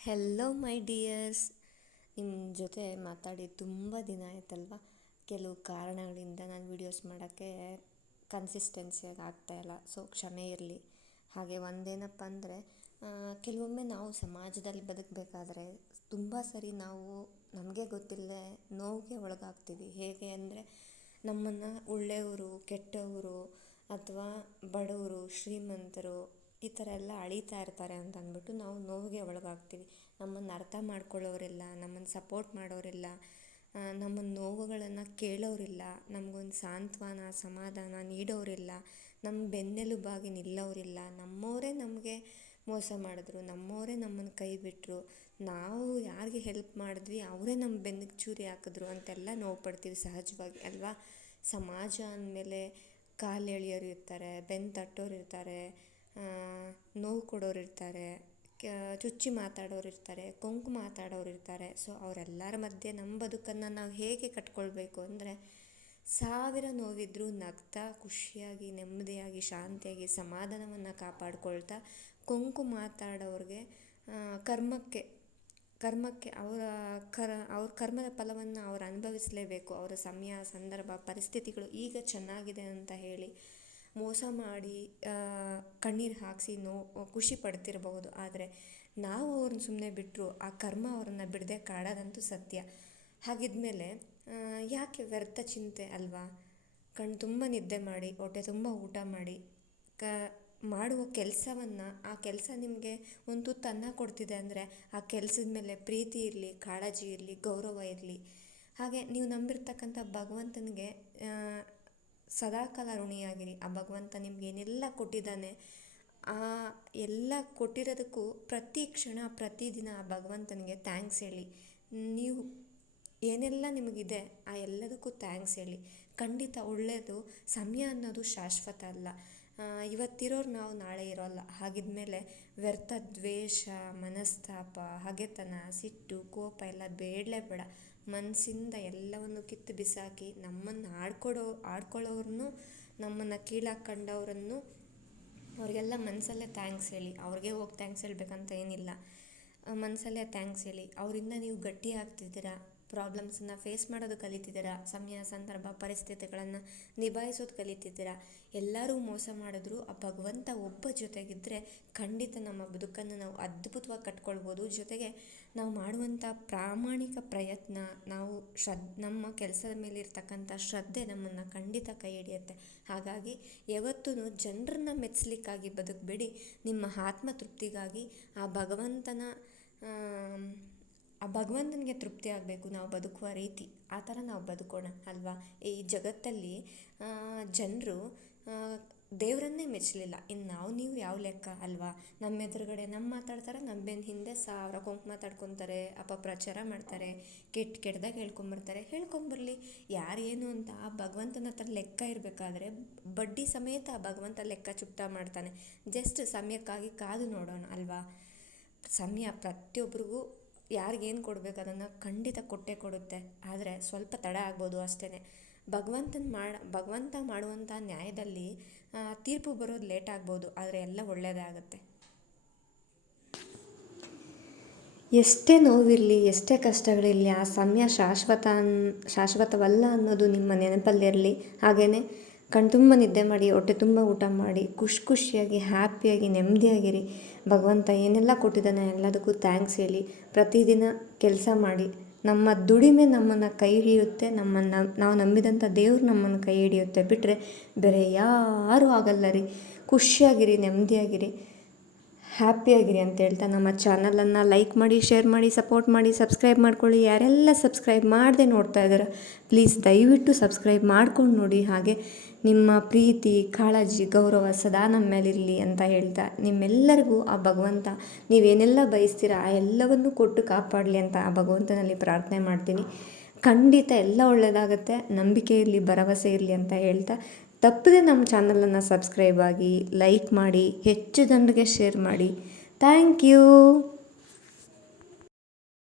Hello ಮೈ dears, ನಿಮ್ಮ ಜೊತೆ ಮಾತಾಡಿ ತುಂಬ ದಿನ ಆಯ್ತಲ್ವ. ಕೆಲವು ಕಾರಣಗಳಿಂದ ನಾನು ವೀಡಿಯೋಸ್ ಮಾಡೋಕ್ಕೆ ಕನ್ಸಿಸ್ಟೆನ್ಸಿಯಾಗಿ ಆಗ್ತಾಯಿಲ್ಲ, ಸೊ ಕ್ಷಮೆ ಇರಲಿ. ಹಾಗೆ ಒಂದೇನಪ್ಪ ಅಂದರೆ, ಕೆಲವೊಮ್ಮೆ ನಾವು ಸಮಾಜದಲ್ಲಿ ಬದುಕಬೇಕಾದ್ರೆ ತುಂಬ ಸರಿ ನಾವು ನಮಗೆ ಗೊತ್ತಿಲ್ಲದೆ ನೋವಿಗೆ ಒಳಗಾಗ್ತೀವಿ. ಹೇಗೆ ಅಂದರೆ, ನಮ್ಮನ್ನು ಒಳ್ಳೆಯವರು ಕೆಟ್ಟವರು ಅಥವಾ ಬಡವರು ಶ್ರೀಮಂತರು ಈ ಥರ ಎಲ್ಲ ಅಳೀತಾ ಇರ್ತಾರೆ ಅಂತ ಅಂದ್ಬಿಟ್ಟು ನಾವು ನೋವಿಗೆ ಒಳಗಾಗ್ತೀವಿ. ನಮ್ಮನ್ನು ಅರ್ಥ ಮಾಡ್ಕೊಳ್ಳೋರಿಲ್ಲ, ನಮ್ಮನ್ನು ಸಪೋರ್ಟ್ ಮಾಡೋರಿಲ್ಲ, ನಮ್ಮ ನೋವುಗಳನ್ನು ಕೇಳೋರಿಲ್ಲ, ನಮಗೊಂದು ಸಾಂತ್ವನ ಸಮಾಧಾನ ನೀಡೋರಿಲ್ಲ, ನಮ್ಮ ಬೆನ್ನೆಲುಬಾಗಿ ನಿಲ್ಲೋರಿಲ್ಲ. ನಮ್ಮವರೇ ನಮಗೆ ಮೋಸ ಮಾಡಿದ್ರು, ನಮ್ಮವರೇ ನಮ್ಮನ್ನು ಕೈ ಬಿಟ್ಟರು, ನಾವು ಯಾರಿಗೆ ಹೆಲ್ಪ್ ಮಾಡಿದ್ವಿ ಅವರೇ ನಮ್ಮ ಬೆನ್ನಿಗೆ ಚೂರಿ ಹಾಕಿದ್ರು ಅಂತೆಲ್ಲ ನೋವು ಪಡ್ತೀವಿ ಸಹಜವಾಗಿ ಅಲ್ವಾ. ಸಮಾಜ ಅಂದಮೇಲೆ ಕಾಲು ಎಳೆಯೋರು ಇರ್ತಾರೆ, ಬೆನ್ನು ತಟ್ಟೋರು ಇರ್ತಾರೆ, ನೋವು ಕೊಡೋರು ಇರ್ತಾರೆ, ಚುಚ್ಚಿ ಮಾತಾಡೋರು ಇರ್ತಾರೆ, ಕೊಂಕು ಮಾತಾಡೋರು ಇರ್ತಾರೆ. ಸೊ ಅವರೆಲ್ಲರ ಮಧ್ಯೆ ನಮ್ಮ ಬದುಕನ್ನು ನಾವು ಹೇಗೆ ಕಟ್ಕೊಳ್ಬೇಕು ಅಂದರೆ, ಸಾವಿರ ನೋವಿದ್ರೂ ನಗ್ತಾ ಖುಷಿಯಾಗಿ ನೆಮ್ಮದಿಯಾಗಿ ಶಾಂತಿಯಾಗಿ ಸಮಾಧಾನವನ್ನು ಕಾಪಾಡ್ಕೊಳ್ತಾ ಕೊಂಕು ಮಾತಾಡೋರಿಗೆ ಕರ್ಮಕ್ಕೆ ಅವ್ರ ಕರ್ಮದ ಫಲವನ್ನು ಅವ್ರು ಅನುಭವಿಸಲೇಬೇಕು. ಅವರ ಸಮಯ ಸಂದರ್ಭ ಪರಿಸ್ಥಿತಿಗಳು ಈಗ ಚೆನ್ನಾಗಿದೆ ಅಂತ ಹೇಳಿ ಮೋಸ ಮಾಡಿ ಕಣ್ಣೀರು ಹಾಕಿಸಿ ಖುಷಿ ಪಡ್ತಿರಬಹುದು. ಆದರೆ ನಾವು ಅವ್ರನ್ನ ಸುಮ್ಮನೆ ಬಿಟ್ಟರು ಆ ಕರ್ಮ ಅವ್ರನ್ನ ಬಿಡದೆ ಕಾಡೋದಂತೂ ಸತ್ಯ. ಹಾಗಿದ್ಮೇಲೆ ಯಾಕೆ ವ್ಯರ್ಥ ಚಿಂತೆ ಅಲ್ವಾ. ಕಣ್ಣು ತುಂಬ ನಿದ್ದೆ ಮಾಡಿ, ಹೊಟ್ಟೆ ತುಂಬ ಊಟ ಮಾಡಿ, ಮಾಡುವ ಕೆಲಸವನ್ನು, ಆ ಕೆಲಸ ನಿಮಗೆ ಒಂದು ತುತ್ತು ಅನ್ನ ಕೊಡ್ತಿದೆ ಅಂದರೆ ಆ ಕೆಲಸದ ಮೇಲೆ ಪ್ರೀತಿ ಇರಲಿ, ಕಾಳಜಿ ಇರಲಿ, ಗೌರವ ಇರಲಿ. ಹಾಗೆ ನೀವು ನಂಬಿರ್ತಕ್ಕಂಥ ಭಗವಂತನಿಗೆ ಸದಾಕಾಲ ಋಣಿಯಾಗಿರಿ. ಆ ಭಗವಂತ ನಿಮ್ಗೆ ಏನೆಲ್ಲ ಕೊಟ್ಟಿದ್ದಾನೆ, ಆ ಎಲ್ಲ ಕೊಟ್ಟಿರೋದಕ್ಕೂ ಪ್ರತಿ ಕ್ಷಣ ಪ್ರತಿದಿನ ಆ ಭಗವಂತನಿಗೆ ಥ್ಯಾಂಕ್ಸ್ ಹೇಳಿ. ನೀವು ಏನೆಲ್ಲ ನಿಮಗಿದೆ ಆ ಎಲ್ಲದಕ್ಕೂ ಥ್ಯಾಂಕ್ಸ್ ಹೇಳಿ. ಖಂಡಿತ ಒಳ್ಳೆಯದು. ಸಮಯ ಅನ್ನೋದು ಶಾಶ್ವತ ಅಲ್ಲ. ಇವತ್ತಿರೋರು ನಾವು ನಾಳೆ ಇರೋಲ್ಲ. ಹಾಗಿದ್ಮೇಲೆ ವ್ಯರ್ಥ ದ್ವೇಷ, ಮನಸ್ತಾಪ, ಹಗೆತನ, ಸಿಟ್ಟು, ಕೋಪ ಎಲ್ಲ ಬೇಡಲೇ ಬೇಡ. ಮನಸ್ಸಿಂದ ಎಲ್ಲವನ್ನು ಕಿತ್ತು ಬಿಸಾಕಿ ನಮ್ಮನ್ನು ಆಡ್ಕೊಳ್ಳೋರನ್ನು, ನಮ್ಮನ್ನು ಕೀಳಾಗಿ ಕಂಡವರನ್ನು ಅವ್ರಿಗೆಲ್ಲ ಮನಸ್ಸಲ್ಲೇ ಥ್ಯಾಂಕ್ಸ್ ಹೇಳಿ. ಅವ್ರಿಗೆ ಹೋಗಿ ಥ್ಯಾಂಕ್ಸ್ ಹೇಳಬೇಕಂತ ಏನಿಲ್ಲ, ಮನಸ್ಸಲ್ಲೇ ಥ್ಯಾಂಕ್ಸ್ ಹೇಳಿ. ಅವರಿಂದ ನೀವು ಗಟ್ಟಿ ಆಗ್ತಿದ್ದೀರಾ, ಪ್ರಾಬ್ಲಮ್ಸನ್ನು ಫೇಸ್ ಮಾಡೋದು ಕಲಿತಿದ್ದೀರಾ, ಸಮಯ ಸಂದರ್ಭ ಪರಿಸ್ಥಿತಿಗಳನ್ನು ನಿಭಾಯಿಸೋದು ಕಲಿತಿದ್ದೀರಾ. ಎಲ್ಲರೂ ಮೋಸ ಮಾಡಿದ್ರು ಆ ಭಗವಂತ ಒಬ್ಬ ಜೊತೆಗಿದ್ದರೆ ಖಂಡಿತ ನಮ್ಮ ಬದುಕನ್ನು ನಾವು ಅದ್ಭುತವಾಗಿ ಕಟ್ಕೊಳ್ಬೋದು. ಜೊತೆಗೆ ನಾವು ಮಾಡುವಂಥ ಪ್ರಾಮಾಣಿಕ ಪ್ರಯತ್ನ, ನಾವು ನಮ್ಮ ಕೆಲಸದ ಮೇಲೆ ಇರ್ತಕ್ಕಂಥ ಶ್ರದ್ಧೆ ನಮ್ಮನ್ನು ಖಂಡಿತ ಕೈ ಹಿಡಿಯುತ್ತೆ. ಹಾಗಾಗಿ ಯಾವತ್ತೂ ಜನರನ್ನ ಮೆಚ್ಚಲಿಕ್ಕಾಗಿ ಬದುಕಬೇಡಿ, ನಿಮ್ಮ ಆತ್ಮತೃಪ್ತಿಗಾಗಿ ಆ ಭಗವಂತನಿಗೆ ತೃಪ್ತಿ ಆಗಬೇಕು ನಾವು ಬದುಕುವ ರೀತಿ. ಆ ಥರ ನಾವು ಬದುಕೋಣ ಅಲ್ವಾ. ಈ ಜಗತ್ತಲ್ಲಿ ಜನರು ದೇವರನ್ನೇ ಮೆಚ್ಚಲಿಲ್ಲ, ಇನ್ನು ನೀವು ಯಾವ ಲೆಕ್ಕ ಅಲ್ವಾ. ನಮ್ಮ ಎದುರುಗಡೆ ಮಾತಾಡ್ತಾರೆ, ನಮ್ಮ ಬೆನ್ನ ಹಿಂದೆ 1000 ಕೊಂಕು ಮಾತಾಡ್ಕೊತಾರೆ, ಅಪಪ್ರಚಾರ ಮಾಡ್ತಾರೆ, ಕೆಟ್ಟದಾಗ ಹೇಳ್ಕೊಂಬರ್ಲಿ. ಯಾರೇನು ಅಂತ ಆ ಭಗವಂತನ ಹತ್ರ ಲೆಕ್ಕ ಇರಬೇಕಾದ್ರೆ ಬಡ್ಡಿ ಸಮೇತ ಆ ಭಗವಂತ ಲೆಕ್ಕ ಚುಕ್ತಾ ಮಾಡ್ತಾನೆ. ಜಸ್ಟ್ ಸಮಯಕ್ಕಾಗಿ ಕಾದು ನೋಡೋಣ ಅಲ್ವಾ. ಸಮಯ ಪ್ರತಿಯೊಬ್ಬರಿಗೂ ಯಾರಿಗೇನು ಕೊಡಬೇಕು ಅದನ್ನು ಖಂಡಿತ ಕೊಟ್ಟೇ ಕೊಡುತ್ತೆ. ಆದರೆ ಸ್ವಲ್ಪ ತಡ ಆಗ್ಬೋದು ಅಷ್ಟೇ. ಭಗವಂತ ಮಾಡುವಂಥ ನ್ಯಾಯದಲ್ಲಿ ತೀರ್ಪು ಬರೋದು ಲೇಟ್ ಆಗ್ಬೋದು, ಆದರೆ ಎಲ್ಲ ಒಳ್ಳೆಯದೇ ಆಗುತ್ತೆ. ಎಷ್ಟೇ ನೋವಿರಲಿ, ಎಷ್ಟೇ ಕಷ್ಟಗಳಿರಲಿ, ಆ ಸಮಯ ಶಾಶ್ವತವಲ್ಲ ಅನ್ನೋದು ನಿಮ್ಮ ನೆನಪಲ್ಲಿರಲಿ. ಹಾಗೆಯೇ ಕಣ್ತುಂಬ ನಿದ್ದೆ ಮಾಡಿ, ಹೊಟ್ಟೆ ತುಂಬ ಊಟ ಮಾಡಿ, ಖುಷಿಯಾಗಿ ಹ್ಯಾಪಿಯಾಗಿ ನೆಮ್ಮದಿಯಾಗಿರಿ. ಭಗವಂತ ಏನೆಲ್ಲ ಕೊಟ್ಟಿದ್ದಾನೆ ಎಲ್ಲದಕ್ಕೂ ಥ್ಯಾಂಕ್ಸ್ ಹೇಳಿ. ಪ್ರತಿದಿನ ಕೆಲಸ ಮಾಡಿ, ನಮ್ಮ ದುಡಿಮೆ ನಮ್ಮನ್ನು ಕೈ ಹಿಡಿಯುತ್ತೆ, ನಾವು ನಂಬಿದಂಥ ದೇವ್ರು ನಮ್ಮನ್ನು ಕೈ ಹಿಡಿಯುತ್ತೆ. ಬಿಟ್ಟರೆ ಬೇರೆ ಯಾರೂ ಆಗಲ್ಲ ರೀ. ಖುಷಿಯಾಗಿರಿ, ನೆಮ್ಮದಿಯಾಗಿರಿ, ಹ್ಯಾಪಿಯಾಗಿರಿ ಅಂತ ಹೇಳ್ತಾ ನಮ್ಮ ಚಾನಲನ್ನು ಲೈಕ್ ಮಾಡಿ, ಶೇರ್ ಮಾಡಿ, ಸಪೋರ್ಟ್ ಮಾಡಿ, ಸಬ್ಸ್ಕ್ರೈಬ್ ಮಾಡ್ಕೊಳ್ಳಿ. ಯಾರೆಲ್ಲ ಸಬ್ಸ್ಕ್ರೈಬ್ ಮಾಡದೆ ನೋಡ್ತಾ ಇದ್ದಾರೆ ಪ್ಲೀಸ್ ದಯವಿಟ್ಟು ಸಬ್ಸ್ಕ್ರೈಬ್ ಮಾಡ್ಕೊಂಡು ನೋಡಿ. ಹಾಗೆ ನಿಮ್ಮ ಪ್ರೀತಿ, ಕಾಳಜಿ, ಗೌರವ ಸದಾ ನಮ್ಮ ಮೇಲಿರಲಿ ಅಂತ ಹೇಳ್ತಾ, ನಿಮ್ಮೆಲ್ಲರಿಗೂ ಆ ಭಗವಂತ ನೀವೇನೆಲ್ಲ ಬಯಸ್ತೀರ ಆ ಎಲ್ಲವನ್ನು ಕೊಟ್ಟು ಕಾಪಾಡಲಿ ಅಂತ ಆ ಭಗವಂತನಲ್ಲಿ ಪ್ರಾರ್ಥನೆ ಮಾಡ್ತೀನಿ. ಖಂಡಿತ ಎಲ್ಲ ಒಳ್ಳೆಯದಾಗತ್ತೆ. ನಂಬಿಕೆ ಇರಲಿ, ಭರವಸೆ ಇರಲಿ ಅಂತ ಹೇಳ್ತಾ, ತಪ್ಪದೆ ನಮ್ಮ ಚಾನಲನ್ನು ಸಬ್ಸ್ಕ್ರೈಬ್ ಆಗಿ, ಲೈಕ್ ಮಾಡಿ, ಹೆಚ್ಚು ಜನರಿಗೆ ಶೇರ್ ಮಾಡಿ. Thank you.